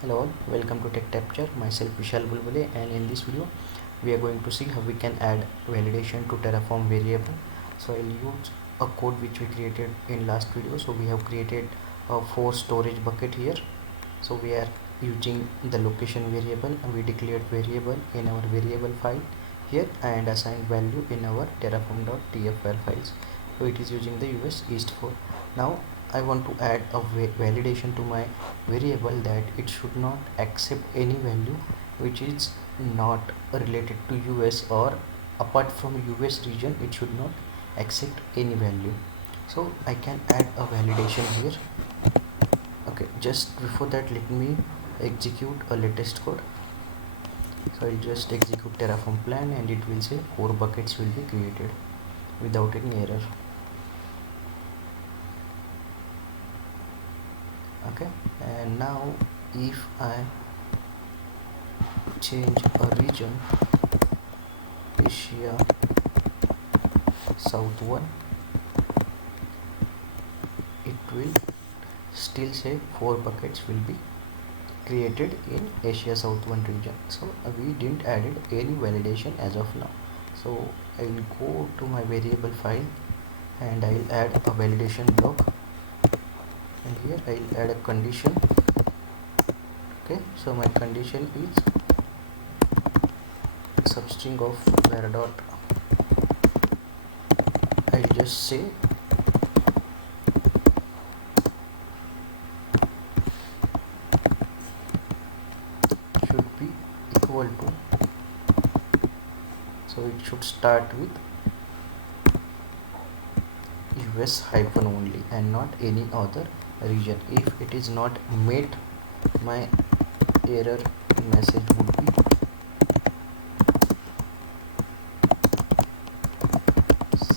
Hello all, welcome to Tech Capture. Myself Vishal Bulbule, and in this video we are going to see how we can add validation to Terraform variable. So I'll use a code which we created in last video. So we have created a 4 storage bucket here. So we are using the location variable, and we declared variable in our variable file here and assigned value in our terraform.tfr files. So it is using the US East 4. Now I want to add a validation to my variable that it should not accept any value which is not related to US, or apart from US region it should not accept any value. So I can add a validation here. Okay, just before that let me execute a latest code. So I'll just execute Terraform plan and it will say 4 buckets will be created without any error. Okay, and now if I change a region, Asia South 1, it will still say 4 buckets will be created in Asia South 1 region. So we didn't added any validation as of now. So I will go to my variable file and I will add a validation block, and here I will add a condition. Okay, so my condition is substring of var dot, I'll just say should be equal to, so it should start with US hyphen only and not any other region. If it is not met, my error message would be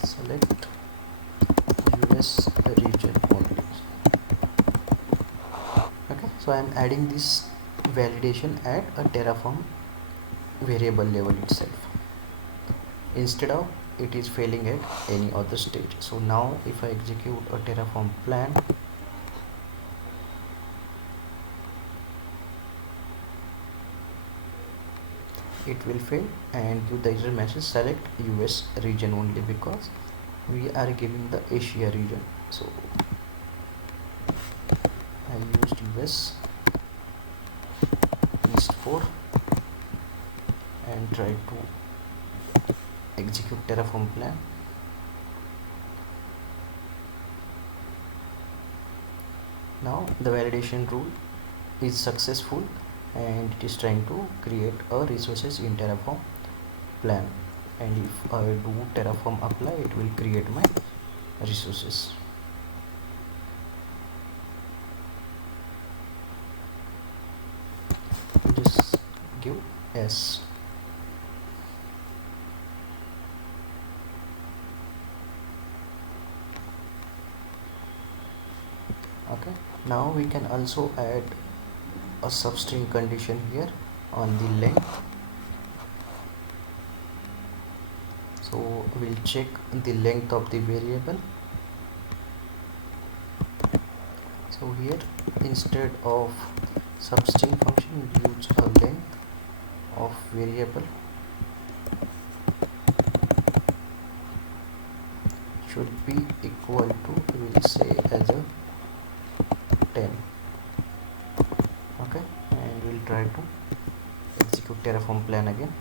select US region only. Okay, so I am adding this validation at a Terraform variable level itself, instead of it is failing at any other stage. So now if I execute a Terraform plan, it will fail and give the error message select US region only, because we are giving the Asia region. So I used US East 4 and try to execute Terraform plan. Now the validation rule is successful and it is trying to create a resources in Terraform plan, and if I do Terraform apply, it will create my resources. Just give S. Okay, now we can also add a substring condition here on the length. So we'll check the length of the variable. So here instead of substring function, we'll use a length of variable should be equal to, we will say as a 10. Okay, and we'll try to execute Terraform plan again.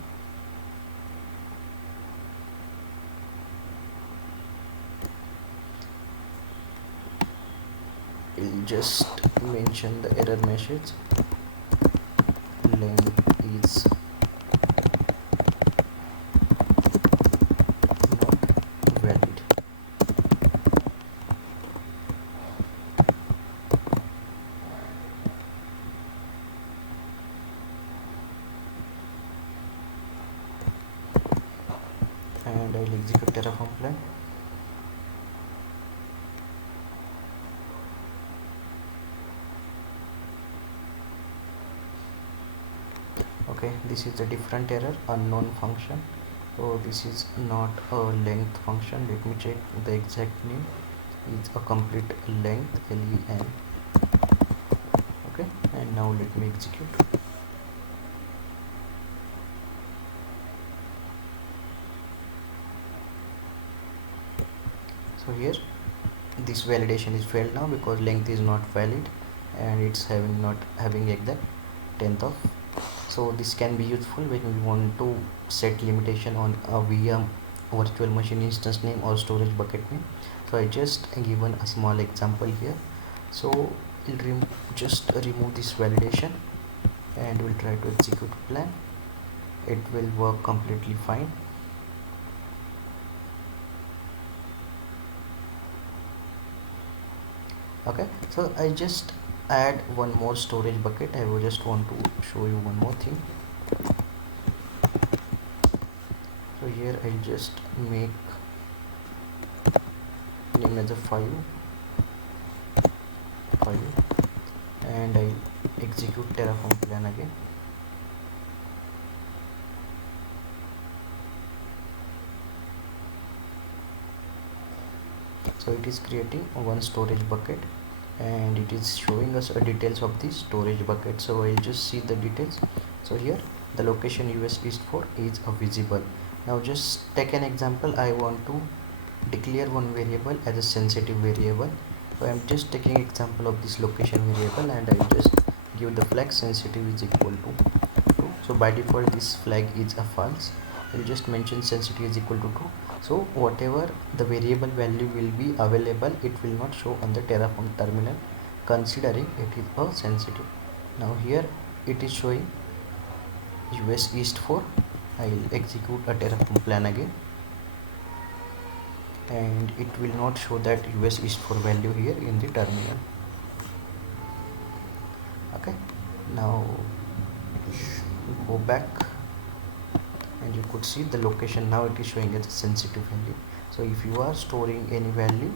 We'll just mention the error message, length is not valid. And I'll execute Terraform plan. Okay, this is a different error, unknown function. So this is not a length function. Let me check the exact name. It's a complete length, len. Okay, and Now let me execute. So here this validation is failed now because length is not valid and it's not having exact 10th of. So this can be useful when we want to set limitation on a VM virtual machine instance name or storage bucket name. So I just given a small example here. So we'll just remove this validation and we'll try to execute plan. It will work completely fine. Okay, so I just add one more storage bucket. I will just want to show you one more thing. So here I'll just make name as a file and I'll execute Terraform plan again. So it is creating one storage bucket and it is showing us details of the storage bucket. So I'll just see the details. So here the location US East 4 is visible. Now just take an example. I want to declare one variable as a sensitive variable. So I'm just taking example of this location variable and I just give the flag sensitive is equal to true. So by default this flag is a false. I'll just mention sensitive is equal to true. So whatever the variable value will be available, it will not show on the Terraform terminal considering it is a sensitive. Now here it is showing US East 4. I will execute a Terraform plan again and it will not show that US East 4 value here in the terminal. Okay, now go back and you could see the location. Now it is showing as a sensitive value. So if you are storing any value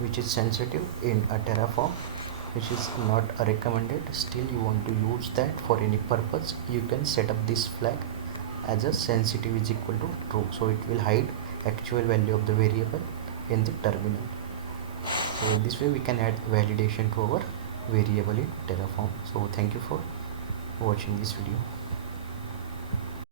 which is sensitive in a Terraform, which is not recommended, still you want to use that for any purpose, you can set up this flag as a sensitive is equal to true. So it will hide actual value of the variable in the terminal. So this way we can add validation to our variable in Terraform. So thank you for watching this video.